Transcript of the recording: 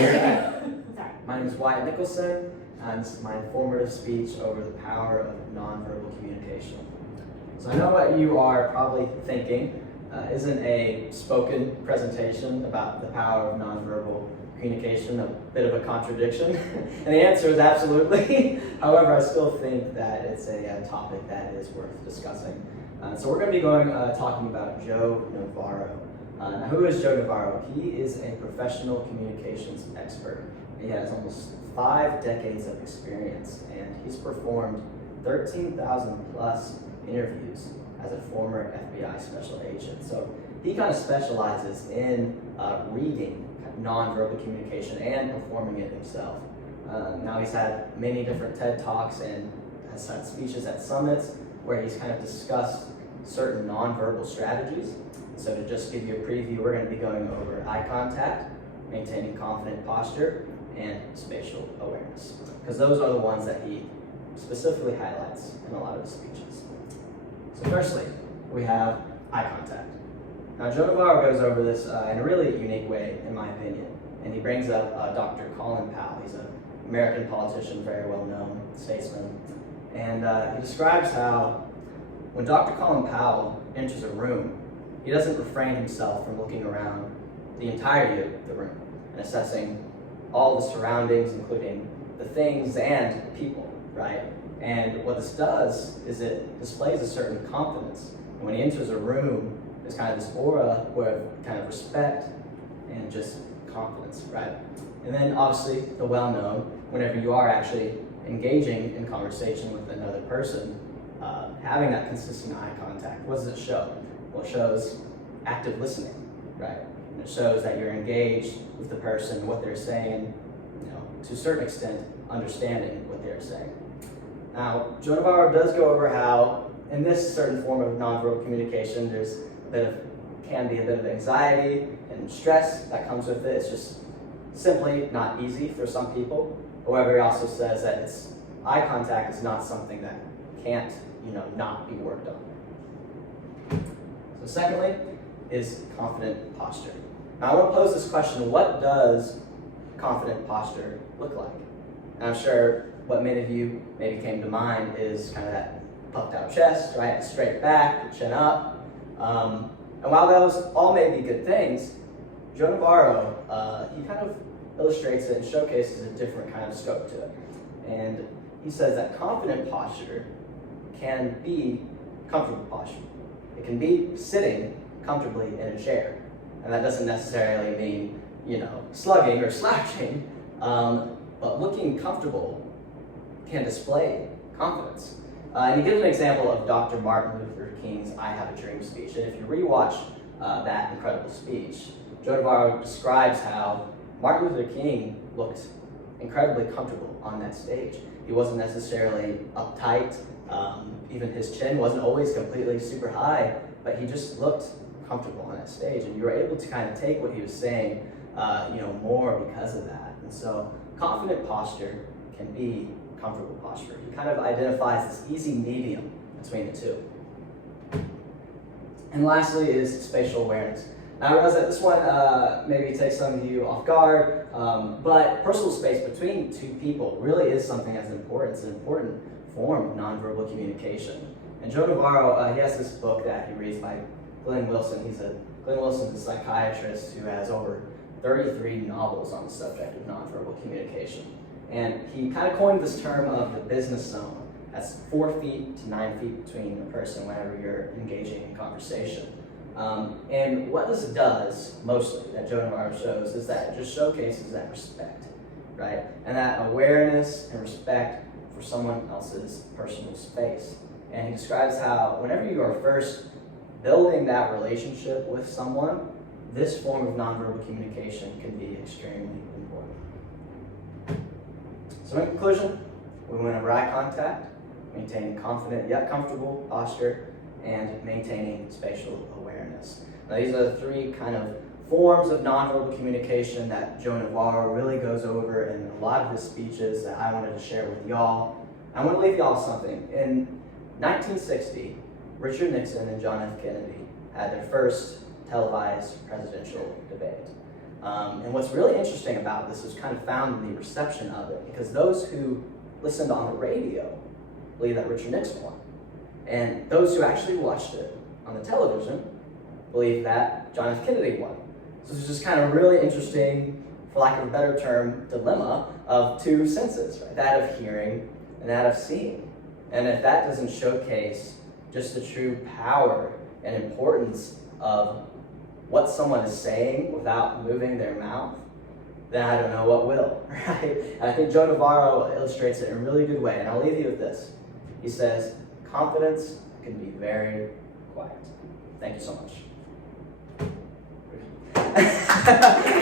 Sorry. My name is Wyatt Nicholson, and this is my informative speech over the power of nonverbal communication. So I know what you are probably thinking. Isn't a spoken presentation about the power of nonverbal communication a bit of a contradiction? And the answer is absolutely. However, I still think that it's a topic that is worth discussing. So we're going to be talking about Joe Navarro. Now, who is Joe Navarro? He is a professional communications expert. He has almost 5 decades of experience, and he's performed 13,000 plus interviews as a former FBI special agent. So he kind of specializes in reading nonverbal communication and performing it himself. Now he's had many different TED Talks and has had speeches at summits where he's kind of discussed certain nonverbal strategies. So to just give you a preview, we're going to be going over eye contact, maintaining confident posture, and spatial awareness, because those are the ones that he specifically highlights in a lot of his speeches. So firstly, we have eye contact. Now Joe Navarro goes over this in a really unique way, in my opinion, and he brings up Dr. Colin Powell. He's an American politician, very well known statesman, and he describes how when Dr. Colin Powell enters a room, he doesn't refrain himself from looking around the entirety of the room and assessing all the surroundings, including the things and the people, right? And what this does is it displays a certain confidence. And when he enters a room, there's kind of this aura of kind of respect and just confidence, right? And then obviously the well-known, whenever you are actually engaging in conversation with another person, having that consistent eye contact, what does it show? Well, it shows active listening, right? And it shows that you're engaged with the person, what they're saying, to a certain extent, understanding what they're saying. Now, Joe Navarro does go over how, in this certain form of nonverbal communication, can be a bit of anxiety and stress that comes with it. It's just simply not easy for some people. However, he also says that eye contact is not something that can't, not be worked on. So secondly is confident posture. Now I want to pose this question: what does confident posture look like? And I'm sure what many of you maybe came to mind is kind of that puffed out chest, right? Straight back, chin up. And while those all may be good things, Joe Navarro, he kind of illustrates it and showcases a different kind of scope to it. And he says that confident posture can be comfortable posture. It can be sitting comfortably in a chair. And that doesn't necessarily mean, slugging or slouching, but looking comfortable can display confidence. And he gives an example of Dr. Martin Luther King's I Have a Dream speech. And if you rewatch that incredible speech, Joe Navarro describes how Martin Luther King looked incredibly comfortable on that stage. He wasn't necessarily uptight. Even his chin wasn't always completely super high, but he just looked comfortable on that stage. And you were able to kind of take what he was saying, more because of that. And so confident posture can be comfortable posture. He kind of identifies this easy medium between the two. And lastly is spatial awareness. Now I realize that this one maybe takes some of you off guard, but personal space between two people really is something that's important. It's an important form of nonverbal communication. And Joe Navarro, he has this book that he reads by Glenn Wilson. Glenn Wilson's a psychiatrist who has over 33 novels on the subject of nonverbal communication. And he kind of coined this term of the business zone. That's 4 feet to 9 feet between a person whenever you're engaging in conversation. And what this does, mostly, that Joe Navarro shows, is that it just showcases that respect, right? And that awareness and respect for someone else's personal space. And he describes how whenever you are first building that relationship with someone, this form of nonverbal communication can be extremely important. So in conclusion, we went over eye contact, maintaining confident yet comfortable posture, and maintaining spatial awareness. Now these are the 3 kind of forms of nonverbal communication that Joe Navarro really goes over in a lot of his speeches that I wanted to share with y'all. I want to leave y'all something. In 1960, Richard Nixon and John F. Kennedy had their first televised presidential debate. And what's really interesting about this is kind of found in the reception of it, because those who listened on the radio believe that Richard Nixon won. And those who actually watched it on the television believe that John F. Kennedy won. So it's just kind of really interesting, for lack of a better term, dilemma of two senses, right? That of hearing and that of seeing. And if that doesn't showcase just the true power and importance of what someone is saying without moving their mouth, then I don't know what will, right? And I think Joe Navarro illustrates it in a really good way, and I'll leave you with this. He says, confidence can be very quiet. Thank you so much.